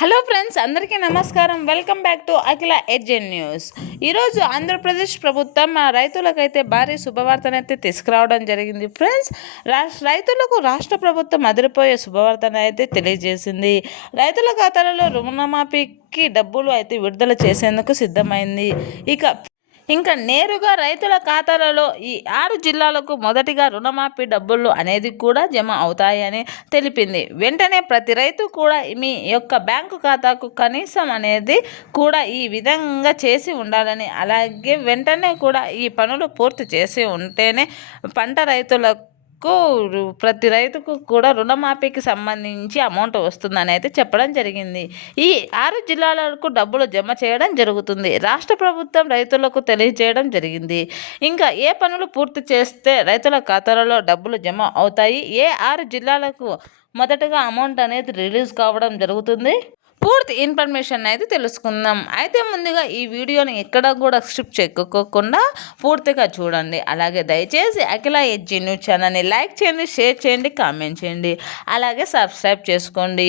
Hello friends, అందరికీ నమస్కారం. Welcome back to Akhila ఎడ్జెన్ న్యూస్. ఈరోజు ఆంధ్రప్రదేశ్ ప్రభుత్వం రైతులకైతే భారీ శుభవార్తనైతే తీసుకురావడం జరిగింది. ఫ్రెండ్స్, రైతులకు రాష్ట్ర ప్రభుత్వం అదిరిపోయే శుభవార్తను అయితే తెలియజేసింది. రైతుల ఖాతాలలో రుణమాఫీకి డబ్బులు అయితే విడుదల చేసేందుకు సిద్ధమైంది. ఇంకా నేరుగా రైతుల ఖాతాలలో ఈ 6 జిల్లాలకు మొదటిగా రుణమాఫీ డబ్బులు అనేది కూడా జమ అవుతాయని తెలిపింది. వెంటనే ప్రతి రైతు కూడా మీ యొక్క బ్యాంకు ఖాతాకు కనీసం అనేది కూడా ఈ విధంగా చేసి ఉండాలని, అలాగే వెంటనే కూడా ఈ పనులు పూర్తి చేసి ఉంటేనే పంట రైతులకు ప్రతి రైతుకు కూడా రుణమాఫీకి సంబంధించి అమౌంట్ వస్తుందని అయితే చెప్పడం జరిగింది. ఈ 6 జిల్లాలకు డబ్బులు జమ చేయడం జరుగుతుంది. రాష్ట్ర ప్రభుత్వం రైతులకు తెలియజేయడం జరిగింది. ఇంకా ఏ పనులు పూర్తి చేస్తే రైతుల ఖాతాలలో డబ్బులు జమ అవుతాయి, ఏ 6 జిల్లాలకు మొదటగా అమౌంట్ అనేది రిలీజ్ కావడం జరుగుతుంది, పూర్తి ఇన్ఫర్మేషన్ అయితే తెలుసుకుందాం. అయితే ముందుగా ఈ వీడియోని ఎక్కడ కూడా స్క్రిప్ట్ చెక్కుకోకుండా పూర్తిగా చూడండి. అలాగే దయచేసి అఖిల ఎడ్జీ న్యూస్ ఛానల్ని లైక్ చేయండి, షేర్ చేయండి, కామెంట్ చేయండి, అలాగే సబ్స్క్రైబ్ చేసుకోండి.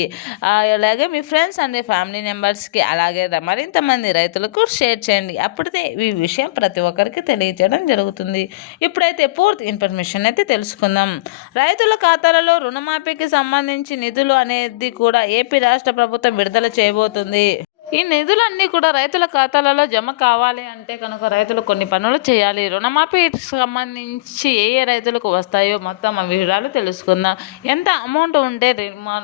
అలాగే మీ ఫ్రెండ్స్ అండ్ ఫ్యామిలీ మెంబర్స్కి, అలాగే మరింత మంది రైతులకు షేర్ చేయండి. అప్పుడైతే ఈ విషయం ప్రతి ఒక్కరికి తెలియజేయడం జరుగుతుంది. ఇప్పుడైతే పూర్తి ఇన్ఫర్మేషన్ అయితే తెలుసుకుందాం. రైతుల ఖాతాలలో రుణమాఫీకి సంబంధించి నిధులు అనేది కూడా ఏపీ రాష్ట్ర ప్రభుత్వం విడుదల చేయబోతుంది. ఈ నిధులన్నీ కూడా రైతుల ఖాతాలలో జమ కావాలి అంటే కనుక రైతులు కొన్ని పనులు చేయాలి. రుణమాఫీకి సంబంధించి ఏ రైతులకు వస్తాయో మొత్తం వివరాలు తెలుసుకుందాం. ఎంత అమౌంట్ ఉంటే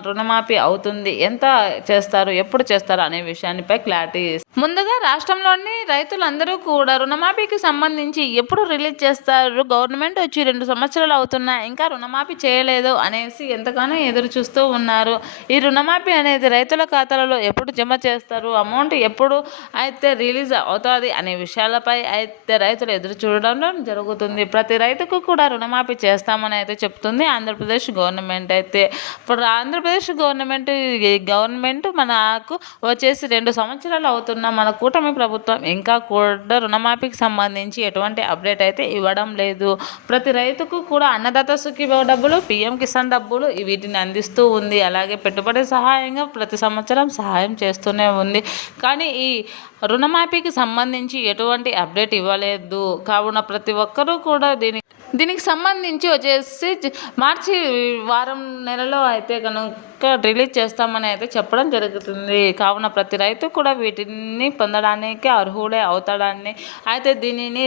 రుణమాఫీ అవుతుంది, ఎంత చేస్తారు, ఎప్పుడు చేస్తారు అనే విషయాన్నిపై క్లారిటీ. ముందుగా రాష్ట్రంలోని రైతులందరూ కూడా రుణమాఫీకి సంబంధించి ఎప్పుడు రిలీజ్ చేస్తారు, గవర్నమెంట్ వచ్చి 2 సంవత్సరాలు అవుతున్నా ఇంకా రుణమాఫీ చేయలేదు అనేసి ఎంతగానో ఎదురు చూస్తూ ఉన్నారు. ఈ రుణమాఫీ అనేది రైతుల ఖాతాలలో ఎప్పుడు జమ చేస్తారు, అమౌంట్ ఎప్పుడు అయితే రిలీజ్ అవుతుంది అనే విషయాలపై అయితే రైతులు ఎదురు చూడడం జరుగుతుంది. ప్రతి రైతుకు కూడా రుణమాఫీ చేస్తామని అయితే చెప్తుంది ఆంధ్రప్రదేశ్ గవర్నమెంట్. అయితే ఇప్పుడు ఆంధ్రప్రదేశ్ గవర్నమెంట్ మనకు వచ్చేసి 2 సంవత్సరాలు అవుతున్న మన కూటమి ప్రభుత్వం ఇంకా కూడా రుణమాఫీకి సంబంధించి ఎటువంటి అప్డేట్ అయితే ఇవ్వడం లేదు. ప్రతి రైతుకు కూడా అన్నదాత సుఖీభవ డబ్బులు, పిఎం కిసాన్ డబ్బులు వీటిని అందిస్తూ ఉంది. అలాగే పెట్టుబడి సహాయంగా ప్రతి సంవత్సరం సహాయం చేస్తూనే ఉంది. కానీ ఈ రుణమాఫీకి సంబంధించి ఎటువంటి అప్డేట్ ఇవ్వలేదు. కావున ప్రతి ఒక్కరూ కూడా దీనికి సంబంధించి వచ్చేసి మార్చి వారం నెలలో అయితే కనుక రిలీజ్ చేస్తామని అయితే చెప్పడం జరుగుతుంది. కావున ప్రతి రైతు కూడా వీటిని పొందడానికి అర్హుడే అవుతాడని అయితే దీనిని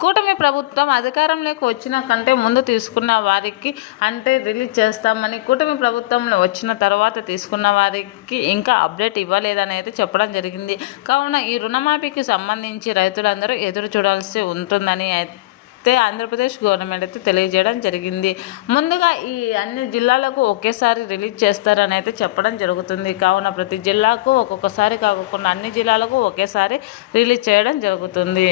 కూటమి ప్రభుత్వం అధికారంలోకి వచ్చిన కంటే ముందు తీసుకున్న వారికి అంటే రిలీజ్ చేస్తామని, కూటమి ప్రభుత్వంలో వచ్చిన తర్వాత తీసుకున్న వారికి ఇంకా అప్డేట్ ఇవ్వలేదని అయితే చెప్పడం జరిగింది. కావున ఈ రుణమాఫీకి సంబంధించి రైతులందరూ ఎదురు చూడాల్సి ఉంటుందని అయితే ఆంధ్రప్రదేశ్ గవర్నమెంట్ అయితే తెలియజేయడం జరిగింది. ముందుగా ఈ అన్ని జిల్లాలకు ఒకేసారి రిలీజ్ చేస్తారని అయితే చెప్పడం జరుగుతుంది. కావున ప్రతి జిల్లాకు ఒక్కొక్కసారి కాకుండా అన్ని జిల్లాలకు ఒకేసారి రిలీజ్ చేయడం జరుగుతుంది.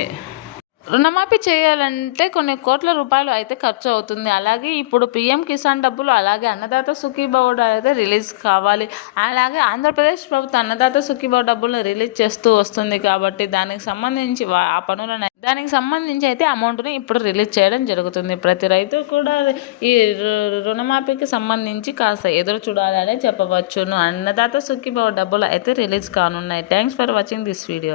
రుణమాఫీ చేయాలంటే కొన్ని కోట్ల రూపాయలు అయితే ఖర్చు అవుతుంది. అలాగే ఇప్పుడు పిఎం కిసాన్ డబ్బులు, అలాగే అన్నదాత సుఖీభవ అయితే రిలీజ్ కావాలి. అలాగే ఆంధ్రప్రదేశ్ ప్రభుత్వం అన్నదాత సుఖీభవ డబ్బులను రిలీజ్ చేస్తూ వస్తుంది కాబట్టి దానికి సంబంధించి అయితే అమౌంట్ని ఇప్పుడు రిలీజ్ చేయడం జరుగుతుంది. ప్రతి రైతు కూడా ఈ రుణమాఫీకి సంబంధించి కాస్త ఎదురు చూడాలనే చెప్పవచ్చును. అన్నదాత సుఖీభవ డబ్బులు అయితే రిలీజ్ కానున్నాయి. Thanks for watching this video.